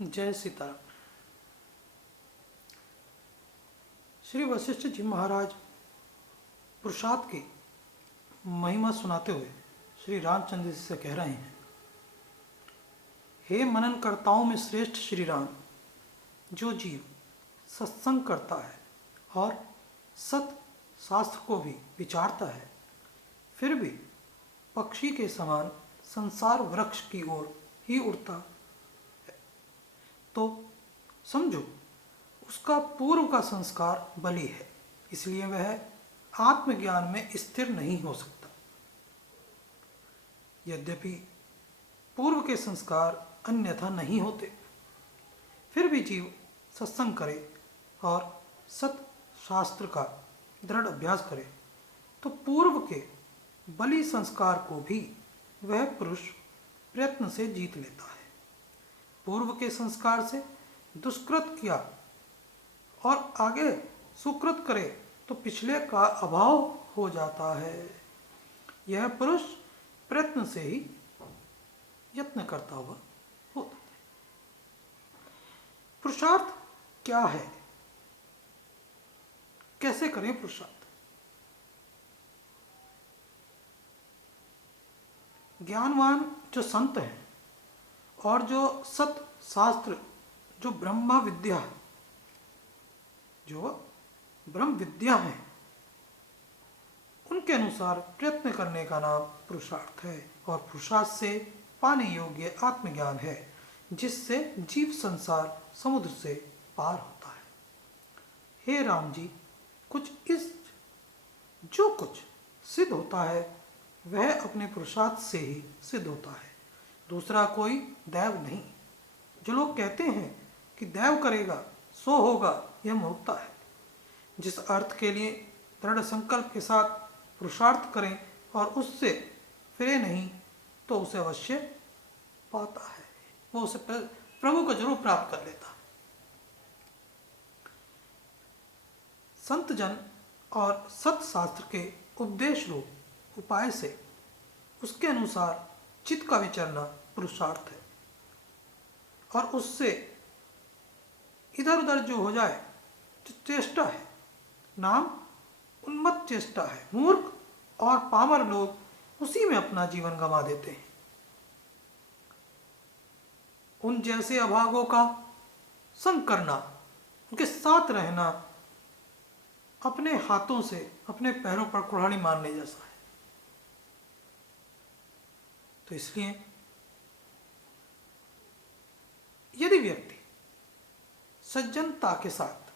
जय सीताराम। श्री वशिष्ठ जी महाराज पुरुषार्थ की महिमा सुनाते हुए श्री रामचंद्र जी से कह रहे हैं, हे मननकर्ताओं में श्रेष्ठ श्री राम, जो जीव सत्संग करता है और सत शास्त्र को भी विचारता है, फिर भी पक्षी के समान संसार वृक्ष की ओर ही उड़ता है, तो समझो उसका पूर्व का संस्कार बलि है, इसलिए वह आत्मज्ञान में स्थिर नहीं हो सकता। यद्यपि पूर्व के संस्कार अन्यथा नहीं होते, फिर भी जीव सत्संग करे और सत शास्त्र का दृढ़ अभ्यास करे तो पूर्व के बलि संस्कार को भी वह पुरुष प्रयत्न से जीत लेता है। पूर्व के संस्कार से दुष्कृत किया और आगे सुकृत करे तो पिछले का अभाव हो जाता है। यह पुरुष प्रयत्न से ही यत्न करता हुआ होता है। पुरुषार्थ क्या है, कैसे करें पुरुषार्थ? ज्ञानवान जो संत हैं और जो सत शास्त्र, जो ब्रह्मा विद्या है, जो ब्रह्म विद्या है, उनके अनुसार प्रयत्न करने का नाम पुरुषार्थ है। और पुरुषार्थ से पाने योग्य आत्मज्ञान है, जिससे जीव संसार समुद्र से पार होता है। हे राम जी, जो कुछ सिद्ध होता है वह अपने पुरुषार्थ से ही सिद्ध होता है, दूसरा कोई दैव नहीं। जो लोग कहते हैं कि दैव करेगा सो होगा, यह मूर्खता है। जिस अर्थ के लिए दृढ़ संकल्प के साथ पुरुषार्थ करें और उससे फिरे नहीं तो उसे अवश्य पाता है, वो उसे प्रभु को जरूर प्राप्त कर लेता है। संत जन और सत्शास्त्र के उपदेश रूप उपाय से उसके अनुसार चित्त का विचरना पुरुषार्थ है, और उससे इधर उधर जो हो जाए जो चेष्टा है, नाम उन्मत्त चेष्टा है। मूर्ख और पामर लोग उसी में अपना जीवन गंवा देते हैं। उन जैसे अभागों का संग करना, उनके साथ रहना अपने हाथों से अपने पैरों पर कुल्हाड़ी मारने जैसा है। तो इसलिए यदि व्यक्ति सज्जनता के साथ,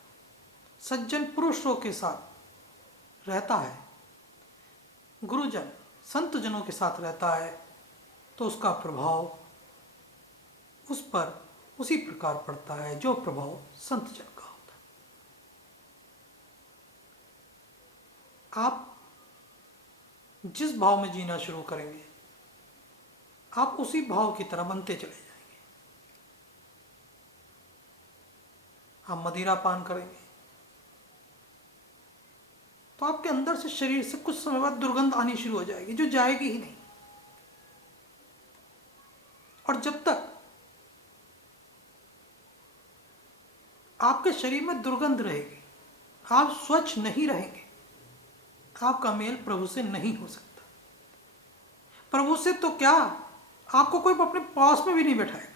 सज्जन पुरुषों के साथ रहता है, गुरुजन संत जनों के साथ रहता है, तो उसका प्रभाव उस पर उसी प्रकार पड़ता है जो प्रभाव संत जन का होता है। आप जिस भाव में जीना शुरू करेंगे, आप उसी भाव की तरह बनते चले जाएंगे। आप मदिरा पान करेंगे तो आपके अंदर से शरीर से कुछ समय बाद दुर्गंध आनी शुरू हो जाएगी, जो जाएगी ही नहीं। और जब तक आपके शरीर में दुर्गंध रहेगी, आप स्वच्छ नहीं रहेंगे, आपका मेल प्रभु से नहीं हो सकता। प्रभु से तो क्या, आपको कोई अपने पास में भी नहीं बैठाएगा।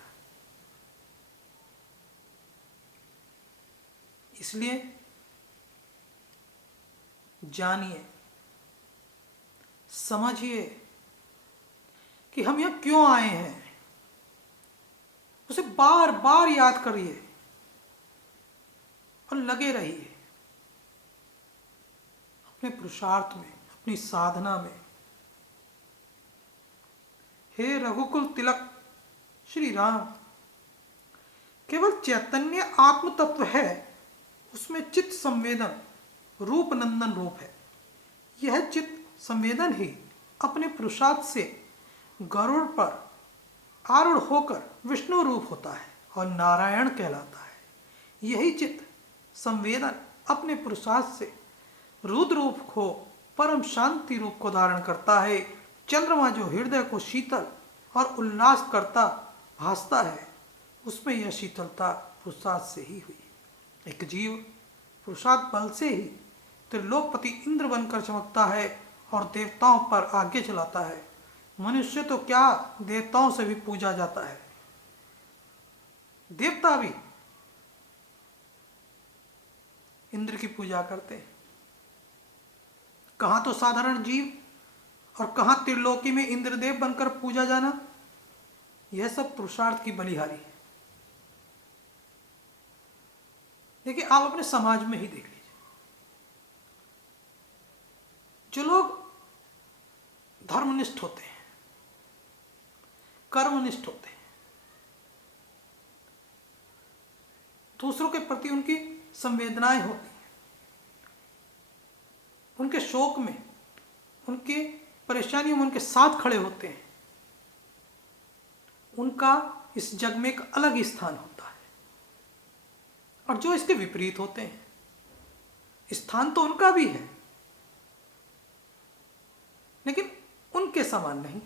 इसलिए जानिए, समझिए कि हम यहां क्यों आए हैं, उसे बार बार याद करिए और लगे रहिए अपने पुरुषार्थ में, अपनी साधना में। हे रघुकुल तिलक श्री राम, केवल चैतन्य आत्म तत्व है, उसमें चित्त संवेदन रूप नंदन रूप है। यह चित्त संवेदन ही अपने पुरुषार्थ से गरुड़ पर आरूढ़ होकर विष्णु रूप होता है और नारायण कहलाता है। यही चित्त संवेदन अपने पुरुषार्थ से रुद्र रूप को, परम शांति रूप को धारण करता है। चंद्रमा जो हृदय को शीतल और उल्लास करता भासता है, उसमें यह शीतलता पुरुषार्थ से ही हुई। एक जीव पुरुषार्थ बल से ही त्रिलोकपति इंद्र बनकर चमकता है और देवताओं पर आज्ञा चलाता है। मनुष्य तो क्या, देवताओं से भी पूजा जाता है। देवता भी इंद्र की पूजा करते हैं। कहां तो साधारण जीव और कहां त्रिलोकी में इंद्रदेव बनकर पूजा जाना। यह सब पुरुषार्थ की बलिहारी है। देखिए, आप अपने समाज में ही देख लीजिए, जो लोग धर्मनिष्ठ होते हैं, कर्मनिष्ठ होते हैं, दूसरों के प्रति उनकी संवेदनाएं होती हैं, उनके शोक में, उनके परेशानियों में उनके साथ खड़े होते हैं, उनका इस जग में एक अलग स्थान होता है। और जो इसके विपरीत होते हैं, स्थान तो उनका भी है लेकिन उनके समान नहीं।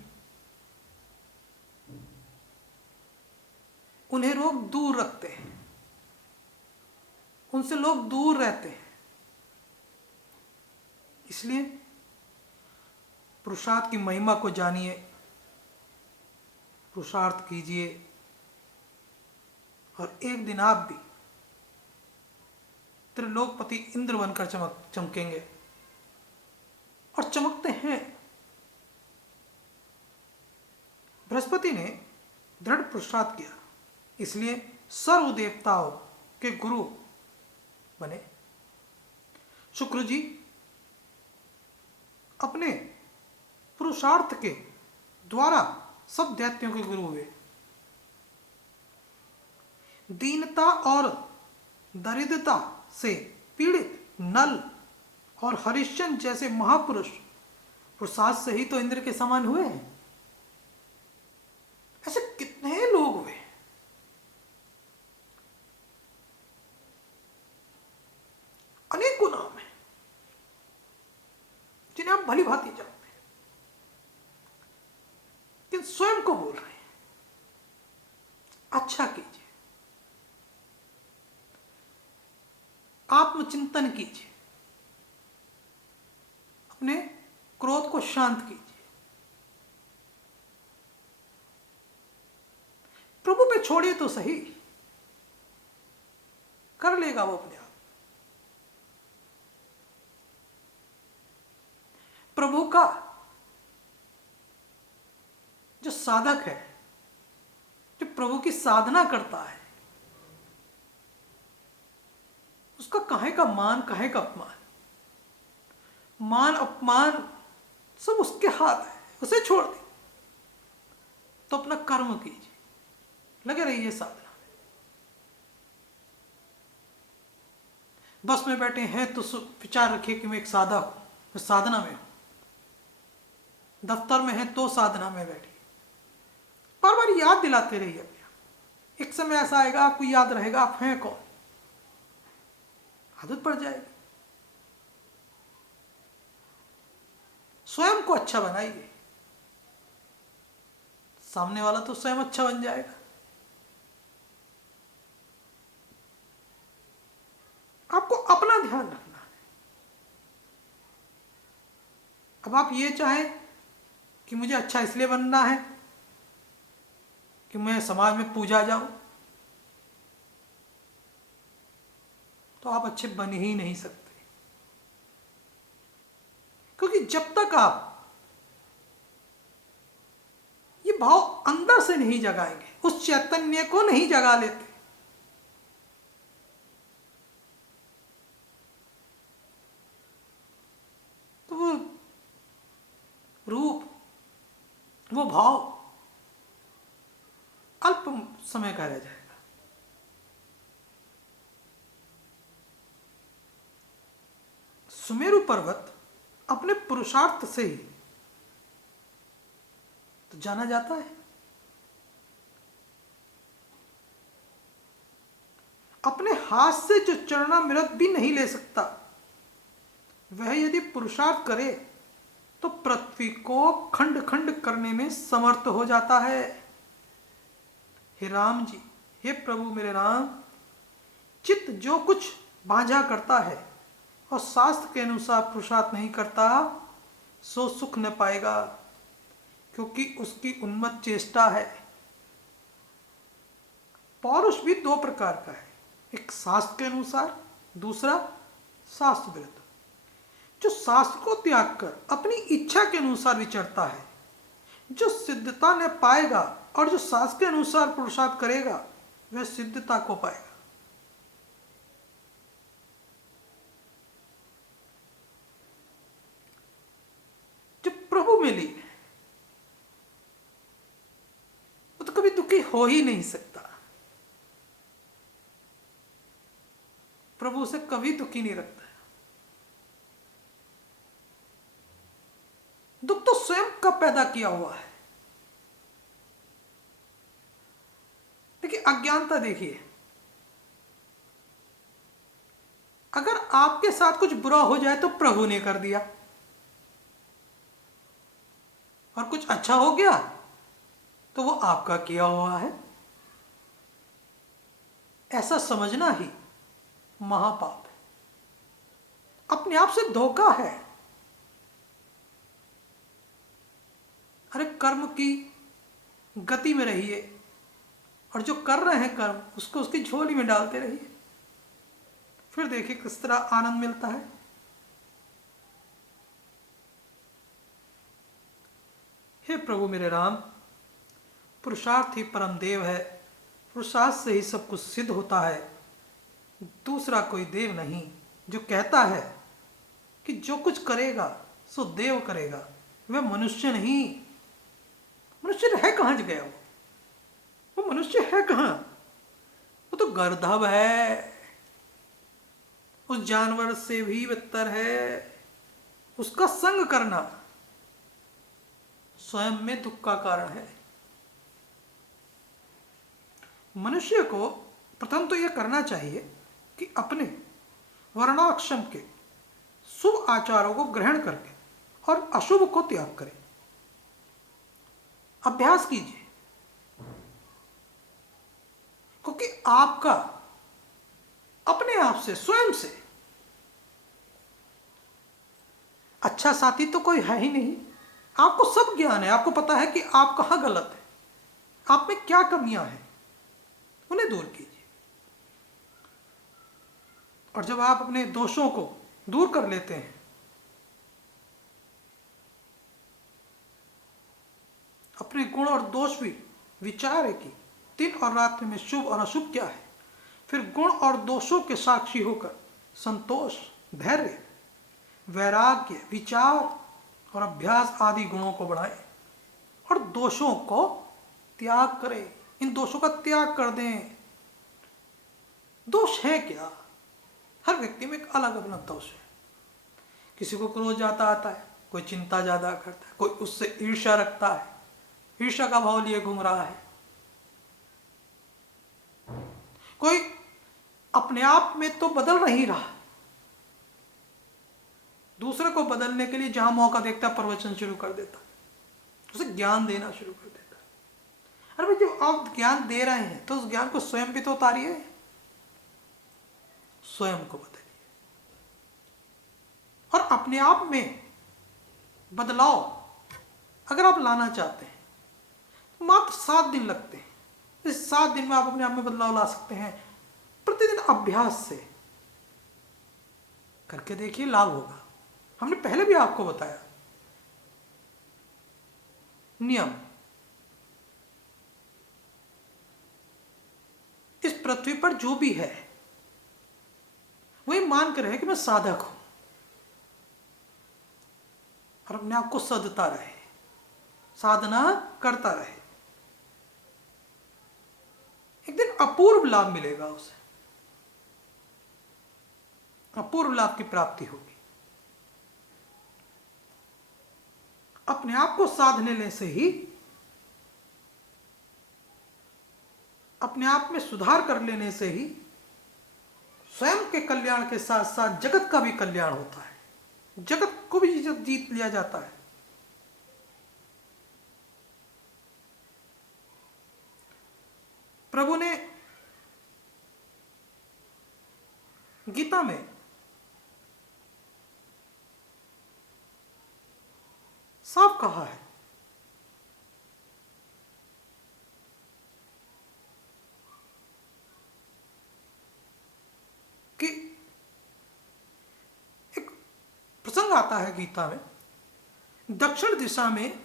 उन्हें लोग दूर रखते हैं, उनसे लोग दूर रहते हैं। इसलिए पुरुषार्थ की महिमा को जानिए, पुरुषार्थ कीजिए और एक दिन आप भी त्रिलोकपति इंद्र बनकर चमकेंगे और चमकते हैं। बृहस्पति ने दृढ़ पुरुषार्थ किया, इसलिए सर्व देवताओं के गुरु बने। शुक्र जी अपने पुरुषार्थ के द्वारा सब दैत्यों के गुरु हुए। दीनता और दरिद्रता से पीड़ित नल और हरिश्चंद्र जैसे महापुरुष पुरुषार्थ से ही तो इंद्र के समान हुए हैं। ऐसे कितने लोग हुए अनेकों नाम है जिन्हें आप भली भांति जानते हैं, लेकिन स्वयं को बोल रहे हैं अच्छा कीजिए, आत्मचिंतन कीजिए, अपने क्रोध को शांत कीजिए, प्रभु पे छोड़िए तो सही, कर लेगा वो अपने आप। प्रभु का जो साधक है, जो प्रभु की साधना करता है, उसका काहे का मान, काहे का अपमान। मान अपमान सब उसके हाथ है, उसे छोड़ दे तो अपना कर्म कीजिए, लगे रहिए साधना में। बस में बैठे हैं तो विचार रखिए कि मैं एक साधक हूं, मैं साधना में हूं। दफ्तर में है तो साधना में बैठिए, बार बार याद दिलाते रहिए अपने आप। एक समय ऐसा आएगा आपको याद रहेगा आप हैं कौन, आदत पड़ जाएगी। स्वयं को अच्छा बनाइए, सामने वाला तो स्वयं अच्छा बन जाएगा। आपको अपना ध्यान रखना है। अब आप ये चाहें कि मुझे अच्छा इसलिए बनना है कि मैं समाज में पूजा जाऊं, तो आप अच्छे बन ही नहीं सकते। क्योंकि जब तक आप ये भाव अंदर से नहीं जगाएंगे, उस चैतन्य को नहीं जगा लेते, तो वो रूप, वो भाव अल्प समय का रह जाएगा। सुमेरु पर्वत अपने पुरुषार्थ से ही तो जाना जाता है। अपने हाथ से जो चरणामृत भी नहीं ले सकता, वह यदि पुरुषार्थ करे तो पृथ्वी को खंड खंड करने में समर्थ हो जाता है। हे राम जी, हे प्रभु मेरे राम, चित्त जो कुछ बांझा करता है और शास्त्र के अनुसार पुरुषार्थ नहीं करता, सो सुख न पाएगा, क्योंकि उसकी उन्मत्त चेष्टा है। पौरुष भी दो प्रकार का है, एक शास्त्र के अनुसार, दूसरा शास्त्र विरुद्ध। जो शास्त्र को त्याग कर अपनी इच्छा के अनुसार विचरता है, जो सिद्धता न पाएगा, और जो शास्त्र के अनुसार पुरुषार्थ करेगा वह सिद्धता को पाएगा। जो प्रभु में लीन है वो तो कभी दुखी हो ही नहीं सकता। प्रभु उसे कभी दुखी नहीं रखता है। दुख तो स्वयं का पैदा किया हुआ है। देखिए, अज्ञानता देखिए, अगर आपके साथ कुछ बुरा हो जाए तो प्रभु ने कर दिया, और कुछ अच्छा हो गया तो वो आपका किया हुआ है। ऐसा समझना ही महापाप है, अपने आप से धोखा है। अरे कर्म की गति में रहिए, और जो कर रहे हैं कर्म उसको उसकी झोली में डालते रहिए, फिर देखिए किस तरह आनंद मिलता है। हे प्रभु मेरे राम, पुरुषार्थ ही परम देव है। पुरुषार्थ से ही सब कुछ सिद्ध होता है। दूसरा कोई देव नहीं जो कहता है कि जो कुछ करेगा सो देव करेगा, वह मनुष्य नहीं। मनुष्य है कहाँ गया वो मनुष्य है कहाँ? वो तो गर्दभ है, उस जानवर से भी बदतर है। उसका संग करना स्वयं में दुख का कारण है। मनुष्य को प्रथम तो यह करना चाहिए कि अपने वर्णाश्रम के शुभ आचारों को ग्रहण करके और अशुभ को त्याग करें। अभ्यास कीजिए, क्योंकि आपका अपने आप से, स्वयं से अच्छा साथी तो कोई है ही नहीं। आपको सब ज्ञान है, आपको पता है कि आप कहाँ गलत है, आप में क्या कमियां हैं, उन्हें दूर कीजिए। और जब आप अपने दोषों को दूर कर लेते हैं, अपने गुण और दोष भी विचार है कि दिन और रात्रि में शुभ और अशुभ क्या है, फिर गुण और दोषों के साक्षी होकर संतोष, धैर्य, वैराग्य, विचार और अभ्यास आदि गुणों को बढ़ाएं और दोषों को त्याग करें। इन दोषों का त्याग कर दें। दोष है क्या? हर व्यक्ति में एक अलग अपना दोष है। किसी को क्रोध ज्यादा आता है, कोई चिंता ज्यादा करता है, कोई उससे ईर्ष्या रखता है, ईर्ष्या का भाव लिए घूम रहा है, कोई अपने आप में तो बदल नहीं रहा, दूसरे को बदलने के लिए जहां मौका देखता है प्रवचन शुरू कर देता, उसे ज्ञान देना शुरू कर देता। अरे भाई, जब आप ज्ञान दे रहे हैं तो उस ज्ञान को स्वयं भी तो उतारिए, स्वयं को बदलिए। और अपने आप में बदलाव अगर आप लाना चाहते हैं तो मात्र 7 दिन लगते हैं। इस 7 दिन में आप अपने आप में बदलाव ला सकते हैं। प्रतिदिन अभ्यास से करके देखिए, लाभ होगा। हमने पहले भी आपको बताया नियम। इस पृथ्वी पर जो भी है वही मान कर रहे कि मैं साधक हूं, और अपने आप को सदता रहे, साधना करता रहे। एक दिन अपूर्व लाभ मिलेगा उसे, अपूर्व लाभ की प्राप्ति होगी। अपने आप को साध लेने से ही, अपने आप में सुधार कर लेने से ही स्वयं के कल्याण के साथ साथ जगत का भी कल्याण होता है, जगत को भी जीत लिया जाता है। प्रभु ने गीता में साफ कहा है कि एक प्रसंग आता है गीता में, दक्षिण दिशा में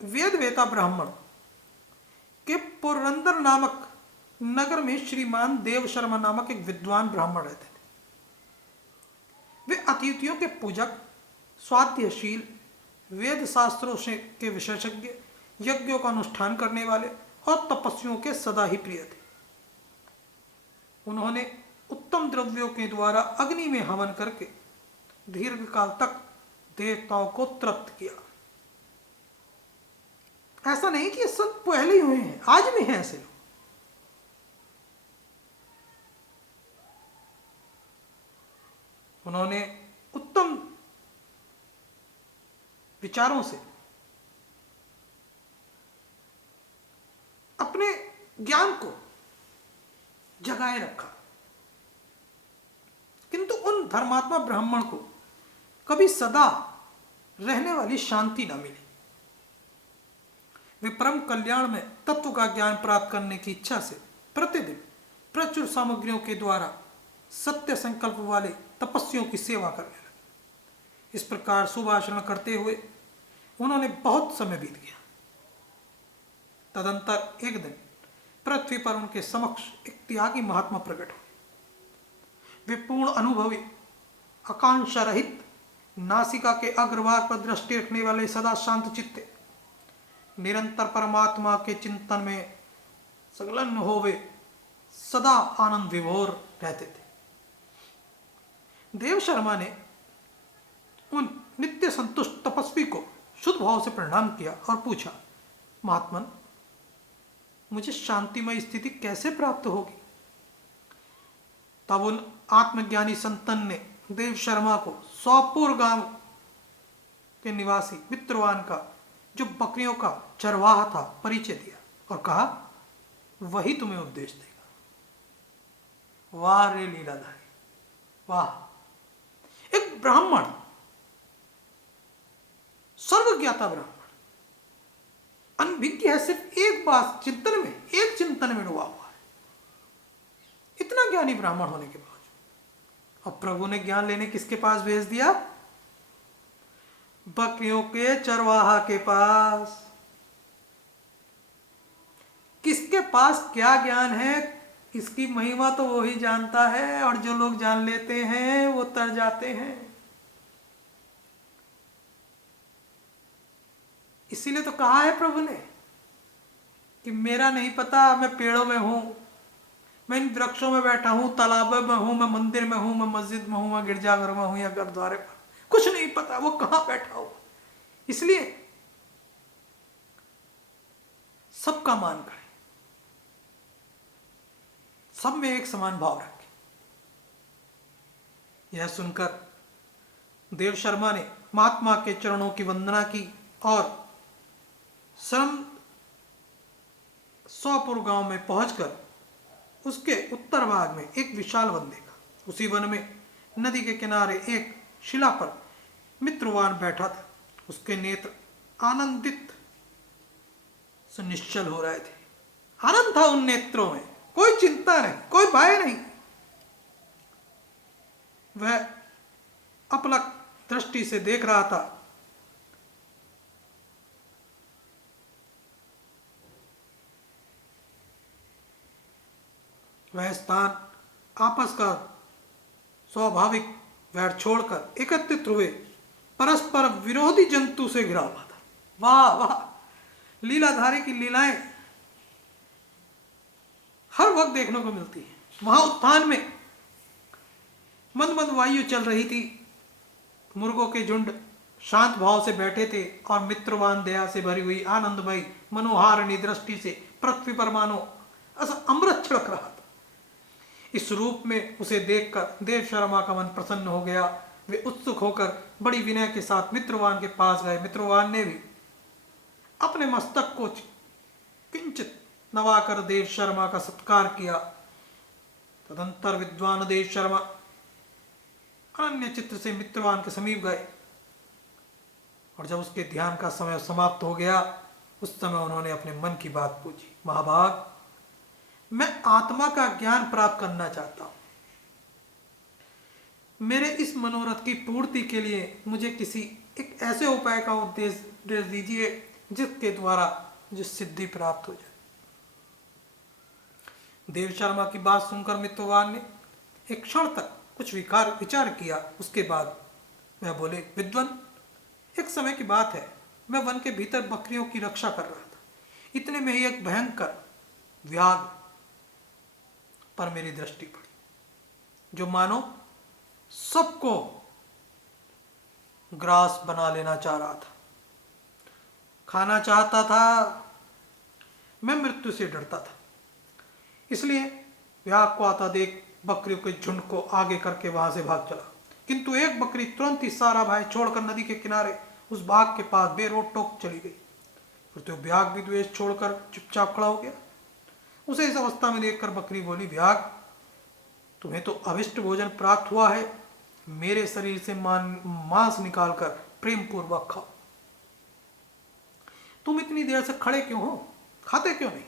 वेद वेता ब्राह्मण के पुरंदर नामक नगर में श्रीमान देव शर्मा नामक एक विद्वान ब्राह्मण रहते थे। वे अतिथियों के पूजक, स्वाध्यशील, वेद शास्त्रों से के विशेषज्ञ, यज्ञों का अनुष्ठान करने वाले और तपस्वियों के सदा ही प्रिय थे। उन्होंने उत्तम द्रव्यों के द्वारा अग्नि में हवन करके दीर्घ काल तक देवताओं को तृप्त किया। ऐसा नहीं कि ये सब पहले ही हुए हैं, आज भी हैं ऐसे लोग। उन्होंने उत्तम विचारों से अपने ज्ञान को जगाए रखा, किंतु उन धर्मात्मा ब्राह्मण को कभी सदा रहने वाली शांति न मिली। वे परम कल्याण में तत्व का ज्ञान प्राप्त करने की इच्छा से प्रतिदिन प्रचुर सामग्रियों के द्वारा सत्य संकल्प वाले तपस्वियों की सेवा करने लगे। इस प्रकार शुभ आचरण करते हुए उन्होंने बहुत समय बीत गया। तदंतर एक दिन पृथ्वी पर उनके समक्ष एक त्यागी महात्मा प्रकट हुए। वे पूर्ण अनुभवी, आकांक्षा रहित, नासिका के अग्रभाग पर दृष्टि रखने वाले, सदा शांत चित्ते, निरंतर परमात्मा के चिंतन में संलग्न होवे सदा आनंद विभोर रहते थे। देव शर्मा ने उन नित्य संतुष्ट तपस्वी को शुद्ध भाव से प्रणाम किया और पूछा, महात्मन, मुझे शांतिमय स्थिति कैसे प्राप्त होगी? तब उन आत्मज्ञानी संतन ने देव शर्मा को सौपुर गांव के निवासी मित्रवान का, जो बकरियों का चरवाहा था, परिचय दिया और कहा, वही तुम्हें उपदेश देगा। वाह रे लीलाधारी, वाह! एक ब्राह्मण, सर्वज्ञाता ब्राह्मण, अनभिज्ञ है, सिर्फ एक बात चिंतन में, एक चिंतन में डूबा हुआ है। इतना ज्ञानी ब्राह्मण होने के बावजूद अब प्रभु ने ज्ञान लेने किसके पास भेज दिया? बकरियों के चरवाहा के पास। किसके पास क्या ज्ञान है, इसकी महिमा तो वो ही जानता है, और जो लोग जान लेते हैं वो तर जाते हैं। इसीलिए तो कहा है प्रभु ने कि मेरा नहीं पता, मैं पेड़ों में हूं, मैं इन वृक्षों में बैठा हूं, तालाब में हूं, मैं मंदिर में हूं, मैं मस्जिद में हूं, मैं गिरजाघर में हूं या गुरुद्वारे पर, कुछ नहीं पता वो कहां बैठा हो। इसलिए सबका मान करें, सब में एक समान भाव रखें। यह सुनकर देव शर्मा ने महात्मा के चरणों की वंदना की और श्रम सौपुर गांव में पहुंचकर उसके उत्तर भाग में एक विशाल वन देखा। उसी वन में नदी के किनारे एक शिला पर मित्रवान बैठा था। उसके नेत्र आनंदित से निश्चल हो रहे थे। आनंद था उन नेत्रों में, कोई चिंता नहीं, कोई भय नहीं। वह अपलक दृष्टि से देख रहा था। वह स्थान आपस का स्वाभाविक वैर छोड़कर एकत्रित हुए परस्पर विरोधी जंतु से घिरा हुआ था। वाह वाह! लीलाधारी की लीलाएं हर वक्त देखने को मिलती है। वहां उत्थान में मंद मंद वायु चल रही थी। मुर्गों के झुंड शांत भाव से बैठे थे और मित्रवान दया से भरी हुई आनंदमयी मनोहारिणी दृष्टि से पृथ्वी पर मानो अमृत छिड़क रहा था। इस रूप में उसे देखकर देव शर्मा का मन प्रसन्न हो गया। वे उत्सुक होकर बड़ी विनय के साथ मित्रवान के पास गए। मित्रवान ने भी अपने मस्तक को किंचित नवाकर देव शर्मा का सत्कार किया। तदंतर विद्वान देव शर्मा अनन्य चित्त से मित्रवान के समीप गए और जब उसके ध्यान का समय समाप्त हो गया उस समय उन्होंने अपने मन की बात पूछी। महाभाग, मैं आत्मा का ज्ञान प्राप्त करना चाहता हूं। मेरे इस मनोरथ की पूर्ति के लिए मुझे किसी एक ऐसे उपाय का उपदेश दीजिए जिसके द्वारा मुझे सिद्धि प्राप्त हो जाए। देव शर्मा की बात सुनकर मित्रवान ने एक क्षण तक कुछ विचार किया। उसके बाद वह बोले, विद्वान, एक समय की बात है, मैं वन के भीतर बकरियों की रक्षा कर रहा था। इतने में ही एक भयंकर व्याघ्र पर मेरी दृष्टि पड़ी जो मानो सबको ग्रास बना लेना चाह रहा था, खाना चाहता था। मैं मृत्यु से डरता था, इसलिए व्याघ्र को आता देख बकरियों के झुंड को आगे करके वहां से भाग चला। किंतु एक बकरी तुरंत ही सारा भय छोड़कर नदी के किनारे उस बाघ के पास बेरोक टोक चली गई। फिर तो व्याघ्र भी द्वेष छोड़कर चुपचाप खड़ा हो गया। उसे इस अवस्था में देखकर बकरी बोली, व्याघ्र, तुम्हें तो अभिष्ट भोजन प्राप्त हुआ है, मेरे शरीर से मांस निकालकर प्रेम पूर्वक खाओ। तुम इतनी देर से खड़े क्यों हो, खाते क्यों नहीं?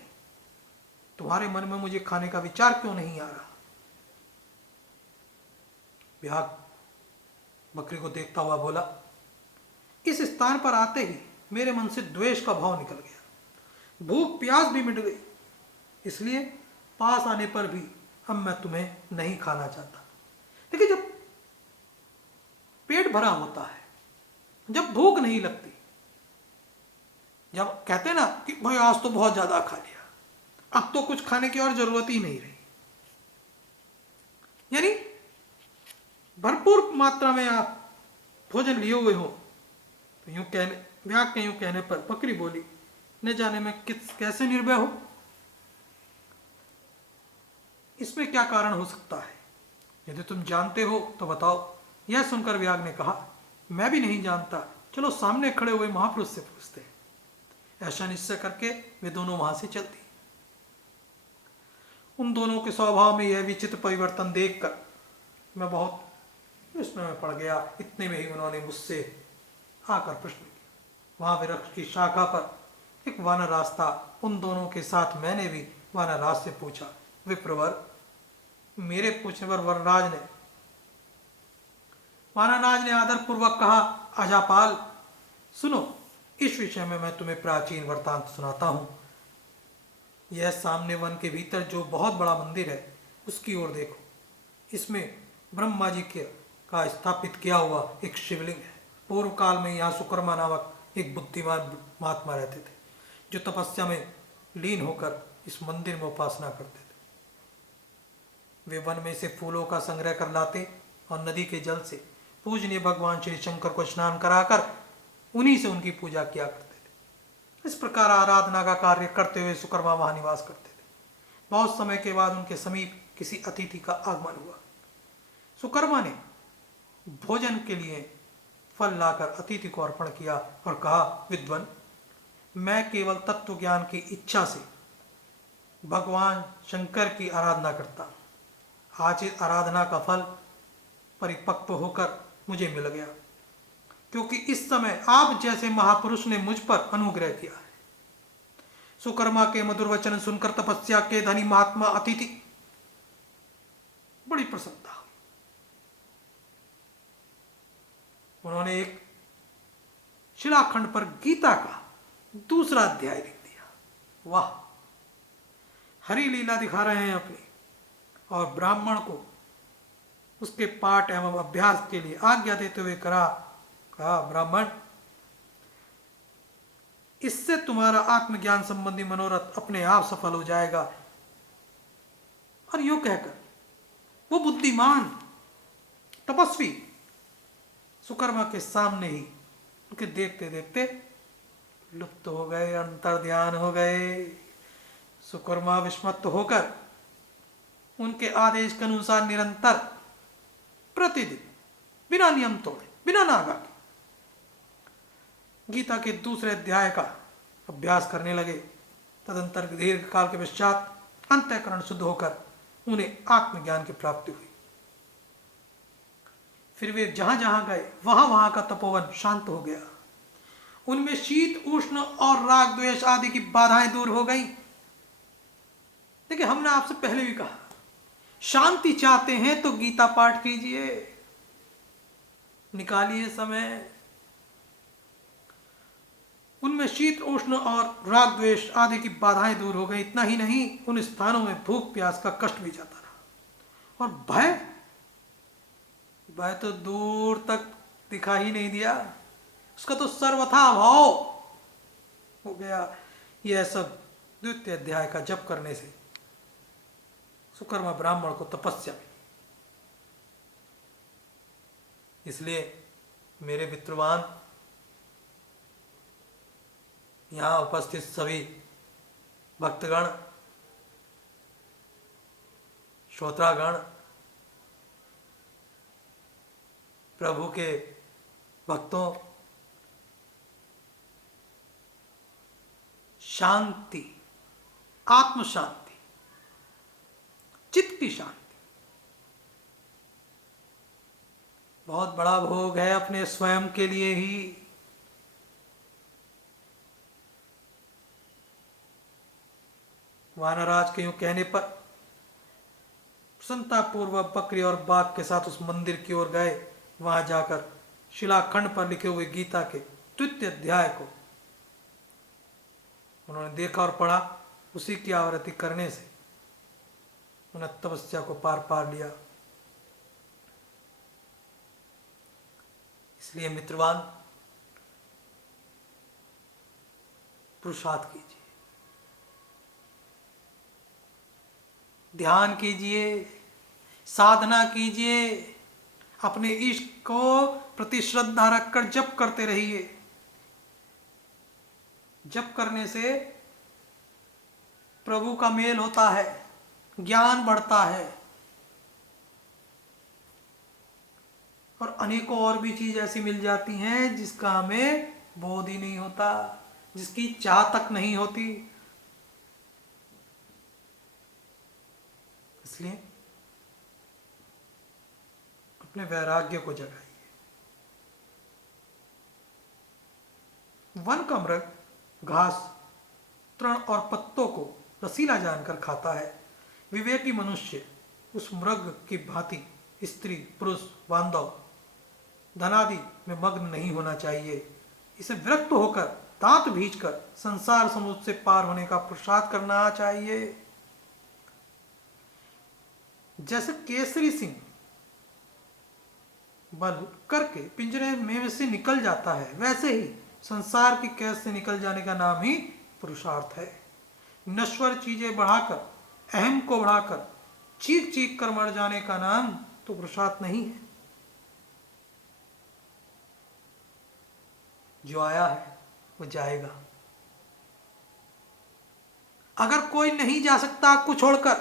तुम्हारे मन में मुझे खाने का विचार क्यों नहीं आ रहा? व्याघ्र बकरी को देखता हुआ बोला, इस स्थान पर आते ही मेरे मन से द्वेष का भाव निकल गया, भूख प्यास भी मिट गई, इसलिए पास आने पर भी अब मैं तुम्हें नहीं खाना चाहता। देखिए, जब पेट भरा होता है, जब भूख नहीं लगती, जब कहते ना कि भाई आज तो बहुत ज्यादा खा लिया, अब तो कुछ खाने की और जरूरत ही नहीं रही, यानी भरपूर मात्रा में आप भोजन लिए हुए हो, तो यूं कहने व्याघ्र के यूं कहने पर बकरी बोली, न जाने मैं कैसे निर्भय हो, इसमें क्या कारण हो सकता है? यदि तुम जानते हो तो बताओ। यह सुनकर व्याघ्र ने कहा, मैं भी नहीं जानता, चलो सामने खड़े हुए महापुरुष से पूछते हैं। ऐसा निश्चय करके वे दोनों वहां से चल दिए। उन दोनों के स्वभाव में यह विचित्र परिवर्तन देखकर मैं बहुत विस्मय में पड़ गया। इतने में ही उन्होंने मुझसे आकर प्रश्न किया। वहां वृक्ष की शाखा पर एक वानरराज था। उन दोनों के साथ मैंने भी वानरराज से पूछा। विप्रवर, मेरे पूछने पर वानरराज ने आदर पूर्वक कहा, अजापाल, सुनो, इस विषय में मैं तुम्हें प्राचीन वृत्तांत सुनाता हूं। यह सामने वन के भीतर जो बहुत बड़ा मंदिर है, उसकी ओर देखो। इसमें ब्रह्मा जी का स्थापित किया हुआ एक शिवलिंग है। पूर्व काल में यहाँ सुकर्मा नामक एक बुद्धिमान महात्मा रहते थे, जो तपस्या में लीन होकर इस मंदिर में उपासना करते थे। वे वन में से फूलों का संग्रह कर लाते और नदी के जल से पूजनीय भगवान श्री शंकर को स्नान कराकर उन्हीं से उनकी पूजा किया करते थे। इस प्रकार आराधना का कार्य करते हुए सुकर्मा वहां निवास करते थे। बहुत समय के बाद उनके समीप किसी अतिथि का आगमन हुआ। सुकर्मा ने भोजन के लिए फल लाकर अतिथि को अर्पण किया और कहा, विद्वान, मैं केवल तत्व ज्ञान की इच्छा से भगवान शंकर की आराधना करता हूं। आज इस आराधना का फल परिपक्व होकर मुझे मिल गया, क्योंकि इस समय आप जैसे महापुरुष ने मुझ पर अनुग्रह किया है। सुकर्मा के मधुर वचन सुनकर तपस्या के धनी महात्मा अतिथि बड़ी प्रसन्नता हुई। उन्होंने एक शिलाखंड पर गीता का दूसरा अध्याय लिख दिया। वाह, हरि लीला दिखा रहे हैं अपनी, और ब्राह्मण को उसके पाठ एवं अभ्यास के लिए आज्ञा देते हुए कहा, ब्राह्मण, इससे तुम्हारा आत्मज्ञान संबंधी मनोरथ अपने आप सफल हो जाएगा। और यूं कहकर वो बुद्धिमान तपस्वी सुकर्मा के सामने ही उनके देखते देखते लुप्त हो गए, अंतर ध्यान हो गए। सुकर्मा विस्मत होकर उनके आदेश के अनुसार निरंतर प्रतिदिन बिना नियम तोड़े, बिना नागा के गीता के दूसरे अध्याय का अभ्यास करने लगे। तदंतर दीर्घ काल के पश्चात अंतःकरण शुद्ध होकर उन्हें आत्मज्ञान की प्राप्ति हुई। फिर वे जहां जहां गए वहां वहां का तपोवन शांत हो गया। उनमें शीत उष्ण और राग द्वेष आदि की बाधाएं दूर हो गई। देखिए, हमने आपसे पहले भी कहा, शांति चाहते हैं तो गीता पाठ कीजिए, निकालिए समय। उनमें शीत उष्ण और राग द्वेष आदि की बाधाएं दूर हो गई। इतना ही नहीं, उन स्थानों में भूख प्यास का कष्ट भी जाता रहा। और भय, भय तो दूर तक दिखा ही नहीं दिया, उसका तो सर्वथा अभाव हो गया। यह सब द्वितीय अध्याय का जप करने से सुकर्मा ब्राह्मण को तपस्या मिली। इसलिए मेरे मित्रवान, यहाँ उपस्थित सभी भक्तगण, श्रोतागण, प्रभु के भक्तों, शांति, आत्म शांति, चित्त की शांति बहुत बड़ा भोग है अपने स्वयं के लिए ही। वानराज के यूं कहने पर प्रसन्नतापूर्वक बकरी और बाघ के साथ उस मंदिर की ओर गए। वहां जाकर शिलाखंड पर लिखे हुए गीता के द्वितीय अध्याय को उन्होंने देखा और पढ़ा। उसी की आवृत्ति करने से उन्हें तपस्या को पार पा लिया। इसलिए मित्रवान, पुरुषार्थ कीजिए, ध्यान कीजिए, साधना कीजिए, अपने इष्ट को प्रति श्रद्धा रखकर जप करते रहिए। जप करने से प्रभु का मेल होता है, ज्ञान बढ़ता है और अनेकों और भी चीज ऐसी मिल जाती हैं जिसका हमें बोध ही नहीं होता, जिसकी चाह तक नहीं होती। इसलिए अपने वैराग्य को जगाइए। वन का मृग घास, तृण और पत्तों को रसीला जानकर खाता है। विवेकी मनुष्य उस मृग की भांति स्त्री, पुरुष, बांधव, धनादि में मग्न नहीं होना चाहिए। इसे विरक्त होकर दांत भींचकर संसार समुद्र से पार होने का पुरुषार्थ करना चाहिए। जैसे केसरी सिंह बल करके पिंजरे में से निकल जाता है, वैसे ही संसार की कैद से निकल जाने का नाम ही पुरुषार्थ है। नश्वर चीजें बढ़ाकर, अहम को बढ़ाकर चीख चीख कर मर जाने का नाम तो पुरुषार्थ नहीं है। जो आया है वो जाएगा। अगर कोई नहीं जा सकता आपको छोड़कर,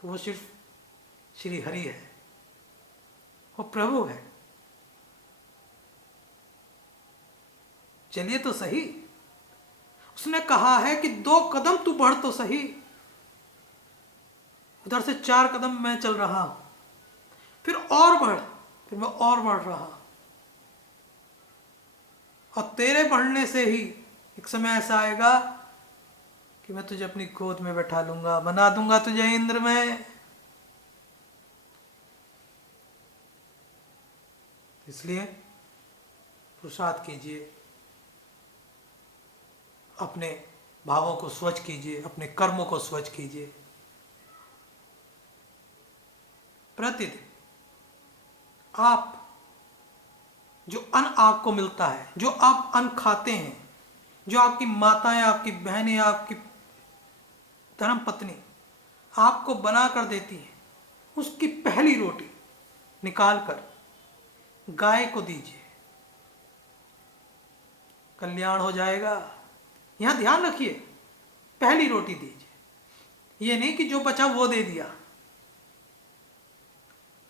तो वो सिर्फ श्री हरि है, वो प्रभु है। चलिए तो सही, उसने कहा है कि 2 कदम तू बढ़ तो सही। उधर से 4 कदम मैं चल रहा हूं, फिर और बढ़, फिर मैं और बढ़ रहा। और तेरे बढ़ने से ही एक समय ऐसा आएगा कि मैं तुझे अपनी गोद में बैठा लूंगा, बना दूंगा तुझे इंद्र में। इसलिए पुरुषार्थ कीजिए, अपने भावों को स्वच्छ कीजिए, अपने कर्मों को स्वच्छ कीजिए। प्रतिदिन आप जो अन्न आपको मिलता है, जो आप अन्न खाते हैं, जो आपकी माताएं, आपकी बहनें, आपकी धर्मपत्नी आपको बना कर देती है, उसकी पहली रोटी निकालकर गाय को दीजिए, कल्याण हो जाएगा। यहां ध्यान रखिए, पहली रोटी दीजिए, ये नहीं कि जो बचा वो दे दिया।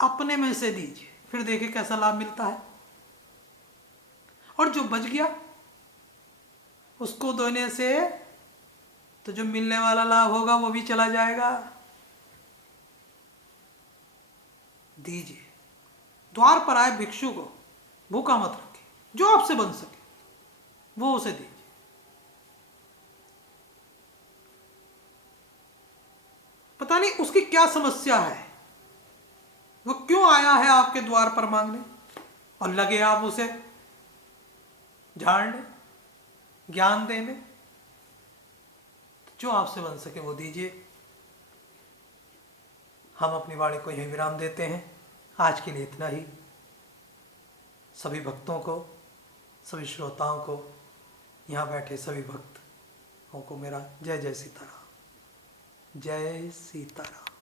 अपने में से दीजिए, फिर देखिए कैसा लाभ मिलता है। और जो बच गया उसको देने से तो जो मिलने वाला लाभ होगा वो भी चला जाएगा। दीजिए, द्वार पर आए भिक्षु को भूखा मत रखिए, जो आपसे बन सके वो उसे दीजिए। पता नहीं उसकी क्या समस्या है, वो क्यों आया है आपके द्वार पर मांगने, और लगे आप उसे झाड़ने, ज्ञान देने। जो आपसे बन सके वो दीजिए। हम अपनी वाणी को यहीं विराम देते हैं। आज के लिए इतना ही। सभी भक्तों को, सभी श्रोताओं को, यहाँ बैठे सभी भक्तों को मेरा जय जय सीताराम, जय सीताराम।